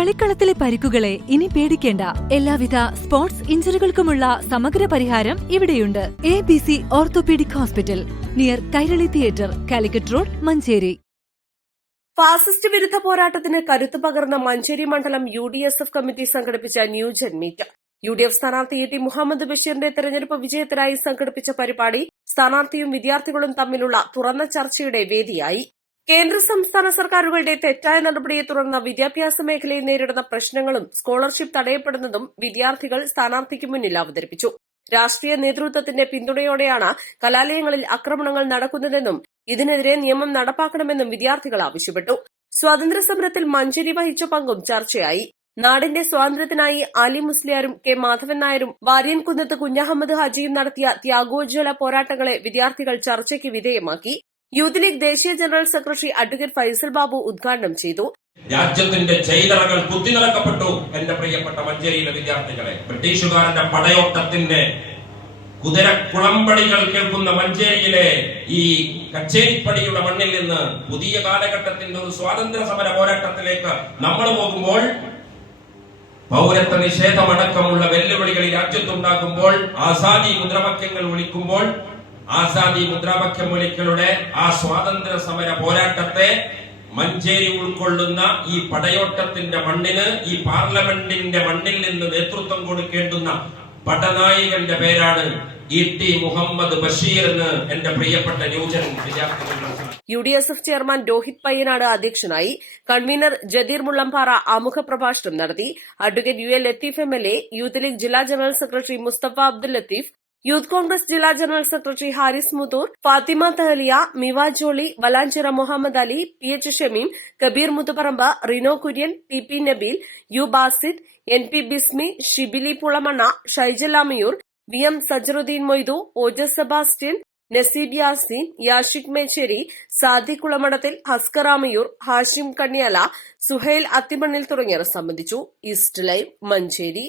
കളിക്കളത്തിലെ പരിക്കുകളെ ഇനി പേടിക്കേണ്ട. എല്ലാവിധ സ്പോർട്സ് ഇഞ്ചുറികൾക്കുമുള്ള സമഗ്ര പരിഹാരം ഇവിടെയുണ്ട്. ABC orthopaedic hospital, near Kairali theatre, Calicut road, Manjeri. Fascist വിരുദ്ധ പോരാട്ടത്തിന് കരുത്തു പകർന്ന മഞ്ചേരി മണ്ഡലം UDSF കമ്മിറ്റി സംഘടിപ്പിച്ച ന്യൂജൻ മീറ്റ്. UDF സ്ഥാനാർത്ഥി ടി മുഹമ്മദ് ബഷീറിന്റെ തെരഞ്ഞെടുപ്പ് വിജയത്തിനായി സംഘടിപ്പിച്ച പരിപാടി സ്ഥാനാർത്ഥിയും വിദ്യാർത്ഥികളും തമ്മിലുള്ള തുറന്ന ചർച്ചയുടെ വേദിയായി. കേന്ദ്ര സംസ്ഥാന സർക്കാരുകളുടെ തെറ്റായ നടപടിയെ തുടർന്ന് വിദ്യാഭ്യാസ മേഖലയിൽ നേരിടുന്ന പ്രശ്നങ്ങളും സ്കോളർഷിപ്പ് തടയപ്പെടുന്നതും വിദ്യാർത്ഥികൾ സ്ഥാനാർത്ഥിക്ക് മുന്നിൽ അവതരിപ്പിച്ചു. രാഷ്ട്രീയ നേതൃത്വത്തിന്റെ പിന്തുണയോടെയാണ് കലാലയങ്ങളിൽ ആക്രമണങ്ങൾ നടക്കുന്നതെന്നും ഇതിനെതിരെ നിയമം നടപ്പാക്കണമെന്നും വിദ്യാർത്ഥികൾ ആവശ്യപ്പെട്ടു. സ്വാതന്ത്ര്യസമരത്തിൽ മഞ്ചേരി വഹിച്ച പങ്കും ചർച്ചയായി. നാടിന്റെ സ്വാതന്ത്ര്യത്തിനായി ആലി മുസ്ലിയാരും കെ മാധവൻ നായരും വാര്യൻകുന്നത്ത് കുഞ്ഞഹമ്മദ് ഹാജിയും നടത്തിയ ത്യാഗോജ്വല പോരാട്ടങ്ങളെ വിദ്യാർത്ഥികൾ ചർച്ചയ്ക്ക് വിധേയമാക്കി. യൂത്ത് ലീഗ് ദേശീയ general secretary advocate Faisal Babu ഉദ്ഘാടനം ചെയ്തു. രാജ്യത്തിന്റെ ജയിലറകൾ കുത്തിനിറക്കപ്പെട്ടു. എന്റെ പ്രിയപ്പെട്ട മഞ്ചേരിയിലെ വിദ്യാർത്ഥികളെ, ബ്രിട്ടീഷുകാരന്റെ പടയോട്ടത്തിന്റെ കുതിരക്കുളമ്പടികൾ കേൾക്കുന്ന മഞ്ചേരിയിലെ ഈ കച്ചേരിപ്പടിയുടെ മണ്ണിൽ നിന്ന് പുതിയ കാലഘട്ടത്തിന്റെ ഒരു സ്വാതന്ത്ര്യ സമര പോരാട്ടത്തിലേക്ക് നമ്മൾ പോകുമ്പോൾ, പൗരത്വ നിഷേധമടക്കമുള്ള വെല്ലുവിളികൾ ഈ രാജ്യത്തുണ്ടാകുമ്പോൾ, ആസാദി മുദ്രാവാക്യങ്ങൾ വിളിക്കുമ്പോൾ, ആസാദി മുദ്രാവാക്യം വിളികളുടെ ആ സ്വാതന്ത്ര്യ സമര പോരാട്ടത്തെ മഞ്ചേരി ഉൾക്കൊള്ളുന്ന ഈ പടയോട്ടത്തിന്റെ മണ്ണിന്, ഈ പാർലമെന്റിന്റെ മണ്ണിൽ നിന്ന് നേതൃത്വം കൊടുക്കേണ്ടുന്ന പടനായകന്റെ പേരാണ് ടി മുഹമ്മദ് ബഷീർ എന്ന് എന്റെ പ്രിയപ്പെട്ട ന്യൂജൻ വിദ്യാർത്ഥികൾ. UDSF ചെയർമാൻ രോഹിത് പയ്യനാട് അധ്യക്ഷനായി. കൺവീനർ ജദീർ മുള്ളംപാറ ആമുഖ പ്രഭാഷണം നടത്തി. Advocate UL Latheef MLA, youth league ജില്ലാ general secretary Musthafa Abdul Latheef, youth congress ജില്ലാ general secretary Haris Muthur, Fathima Thahliya, Miva Jolly, Valanchira Muhammad Ali, PH Shameem, Kabeer Muthuparamba, Rino Kurian, TP Nabeel, U Basid, NP Bismi, Shibili Pulamanna, Shaijal Amayur, VM Sajaruddeen Moidu, Ojas Sebastian, Naseeb Yaseen, Yashik Mecheri, Sadik Kulamadathil, Haskar Amayur, Hashim Kanyala, Suhail Athimannil തുടങ്ങിയവർ സംബന്ധിച്ചു. East live, Manjeri.